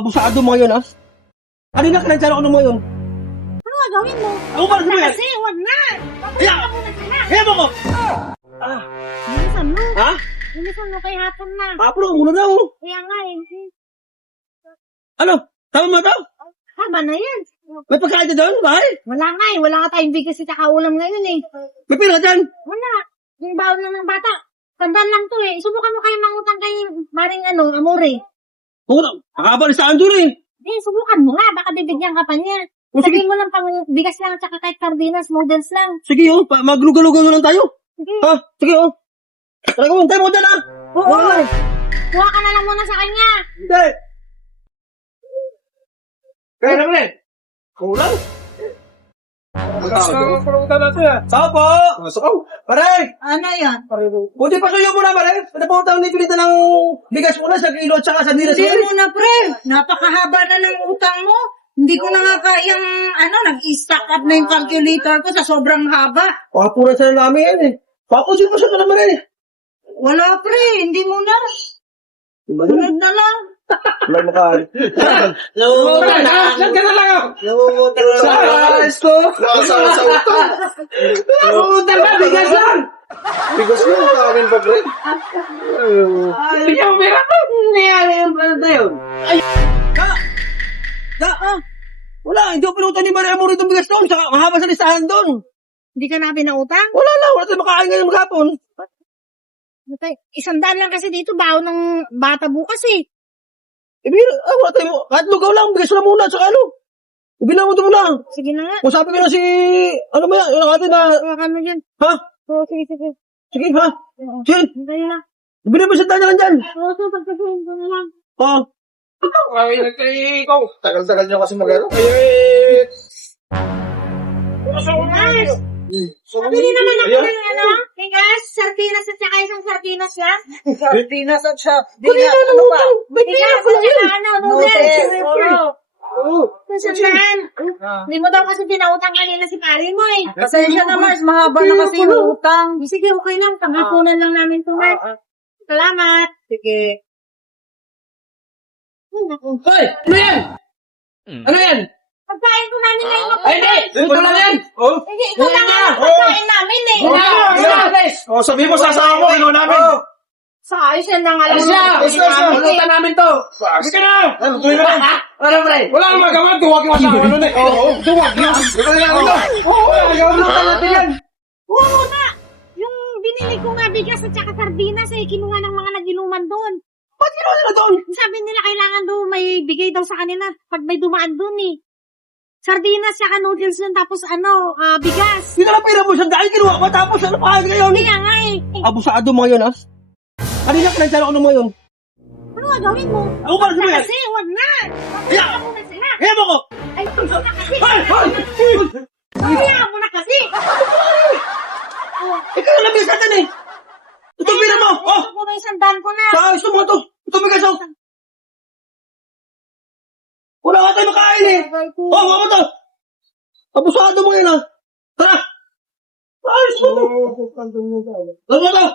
Abusado mo yun, ha? Kanina kinadyan ako ng mo yun. Ano gagawin mo? Ako ba naman yan? Kasi, wag na! Kaya! Papunta ka muna sila! Kaya mo ko! Ah, Bilisan mo! ha? Bilisan mo kay hapon na! Kapro, muna na, oh. Kaya nga eh. Ano? Tama mo ito? Tama na yan. May pagkain na doon, bahay? Wala nga eh. Wala ka tayong bigas at ulam ngayon eh. May pira ka dyan? Wala. Yung baon lang ng bata. Tandaan lang to eh. Subukan mo kayo mangutang kay Maring Amore. Oo, makabalik sa akin doon eh. Subukan mo nga. Baka bibigyan ka pa niya. O, sige. Sabihin mo lang pang bigas lang at saka kahit sardinas, noodles lang. Sige, oh. Maglugaw-lugaw na lang tayo. Sige. Ha? Sige, oh. Talaga mo, tayo mo dyan, ha? Oo. Kuha ka na lang muna sa kanya. Hindi. Kaya naman eh. Kulang. Sao po? Pare! Ano yan? Buti pa sa'yo muna, pare. Pinapunta ni Pilita ng bigas muna sa kilo at saka sa dinas. Hindi mo na, pre. Napakahaba na ng utang mo. Hindi ko na nga kayang, nag-stack up na yung calculator ko sa sobrang haba. Pakapunan sa namin yan eh. Pakusin mo siya ka naman eh. Wala, pre. Hindi mo na. Sunod na lang. Wala mo ka. Namumutang na. Saan ka na lang ako? Namumutang na. Sa esto? Sa utang. Namumutang na, bigas lang. Bigas mo, kamin pa, pre. Hindi ka umira to. Nangyari yung pala tayo. Wala, hindi ko pinutan ni Maria Amor itong bigas doon. Saka mahaba sa listahan doon. Hindi ka na pinautang? Wala tayo makain ngayon maghapon. 100 lang kasi dito, baon ng bata bukas eh. Wala tayo. Kahit lugaw lang, bigas lang muna. Saka ano? Ibilang mo ito muna. Sige na nga. Kung sabi ko na si, ano ba yan, yung atin na, Huwag ka na dyan. ha? Oo, sige. Sige, ha? Oo. Sige, Hintay na. ibilang mo siya tayo lang dyan. Oo, pagkasahin ko na lang. Oo. Tagal-tagal niyo kasi mag-ano. Guys! Pabili naman ako ng bigas, sardinas at saka isang sardinas lang. Sardinas at siya. Kunin na naman ito. Ba't Bigas kaya ko at lang yun? saka noodles. Oo. Sandaan. Hindi mo daw kasi pinautang kanina si pare mo eh. Pasensya na, Mars. Mahaba na kasi yung utang. Sige, okay lang. Panghapunan lang namin ito, Mark. Salamat. Sige. Hoy! Ano yan? Ano yan? Pagkain ko namin ngayon. Ay, hindi! Ito lang yan! Oh! Sige, ito lang ang pagkain namin eh. Oh, sabi mo sa asawa mo, ino namin. Sa ayos yan ang alam Alis mo. siya! Pulutan namin to! Sige na! Ano, tuloy na lang. Ano, pre? Wala nang magawa, duwag yung asawa nun eh. Oo, duwag yun. Duwag na lang. Oo! Gawin natin yan! Oo na. Yung binili ko nga bigas at saka sardinas eh, kinuha ng mga naginuman doon. Ba't ginawa nila doon? Sabi nila kailangan doon may bigay daw sa kanila pag may dumaan doon eh. Sardinas saka noodles yun tapos bigas. Hindi na pera mo siya dahil kinuha ko tapos ano pa ngayon? Kaya nga eh. Abusado mo yun, ha? Kanina kinadyan ako ng mo yun. Ano gagawin mo? Ako ba naman yan? Kasi wag na. Kaya! Papunta ka muna sila. Kaya mo ko! Ay, papunta ka kasi. Hoy! Kaya mo na kasi. Ikaw na labis natin eh! Ito pera mo! Oh! Ito ko na yung sandaan ko na. Sa gusto mo ito! Ito bigas oh! Wala ka tayo makain eh! Oh, mama to! Abusado mo yun, ha? Tara! Ayos mo to! Tara mo to!